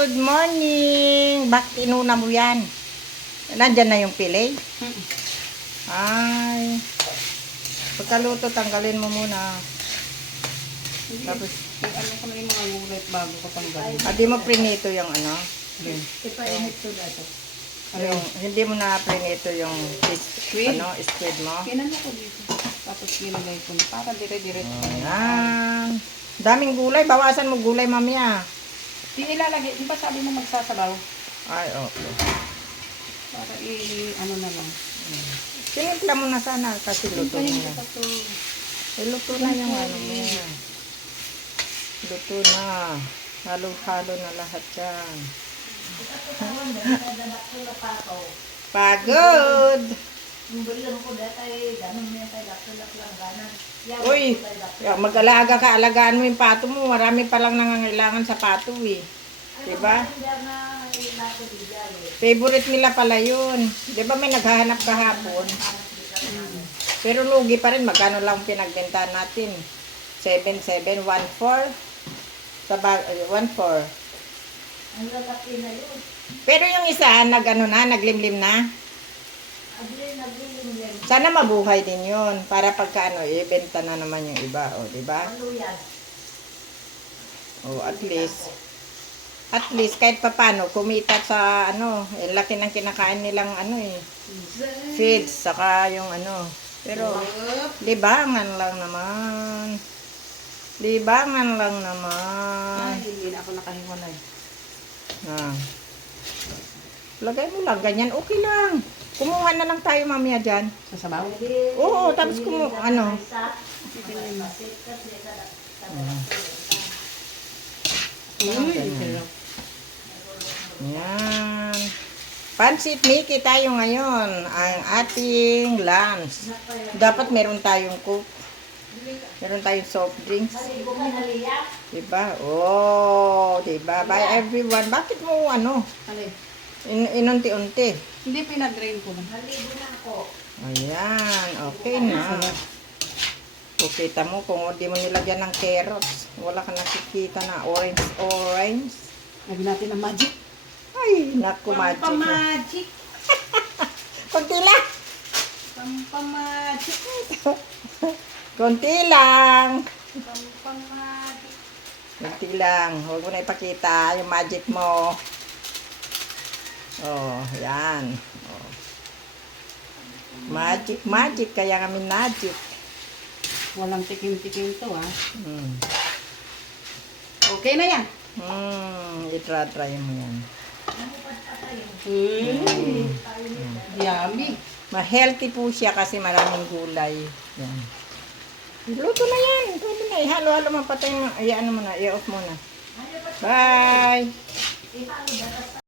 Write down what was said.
Good morning! Bakit inuna mo yan? Nandyan na yung pilay? Ay. Pagkaluto, tanggalin mo muna. Tapos, ano ko na yung mga gulay bago ko tanggalin. di mo prinito yung ano? Ipainit ko dato. Yung, hindi mo na prinito yung Squid? squid mo? Kinano ko dito. Tapos nilagay ko na para dire-diretso. Ayan. Daming gulay. Bawasan mo gulay mamaya. Di ilalagay. Di ba sabi mo magsasabaw? Ay, okay. Para ano na lang. Sinimpla mo na sana kasi luto na yan. Luto na yung ano mo. Luto na. Halo-halo na lahat yan. Pagod! Uy, mag-alaga ka, alagaan mo yung pato mo. Marami palang nangangailangan sa pato eh. Diba? Favorite nila pala yun. Diba may naghahanap kahapon? Pero lugi pa rin. Magkano lang pinagbentahan natin? 7,714. Sa 1,400. Pero yung isa, naglimlim na. Sana mabuhay din yun. Para pagka ibenta na naman yung iba. O, diba? O, at least, kahit papano, kumita sa, laki ng kinakain nilang, feeds, saka yung, pero, libangan lang naman. Libangan lang naman. Ay, hindi na ako nakahiwalay. Lagay mo lang, ganyan, okay lang. Kumuha na lang tayo mamaya dyan. Sa sabaw? Oo, tapos Yan. Pansit Mickey tayo ngayon. Ang ating lunch. Dapat meron tayong coke. Meron tayong soft drinks. Diba? Oh, diba? Bye everyone. Bakit mo inunti-unti? Hindi, pinag-drain ko lang. Ayan, okay na. Kukita mo kung hindi mo nilagyan ng carrots. Wala ka nakikita na orange. Lagyan natin ng magic. Ay, naku, magic. Pampamagic. Kunti lang. Pampamagic. Kunti lang. Pampamagic. Kunti lang. Huwag mo na ipakita yung magic mo. Oh, yan. Oh. Magic. Kaya kami magic. Walang tikim-tikim to, ha? Hmm. Okay na yan. Itra-try mo yan. Yummy. Ma-healthy po siya kasi maraming gulay. Yan. Luto na yan. Pwede na. Ihalo-halo mo patay mo. Ayan mo na. I-off mo na. Bye!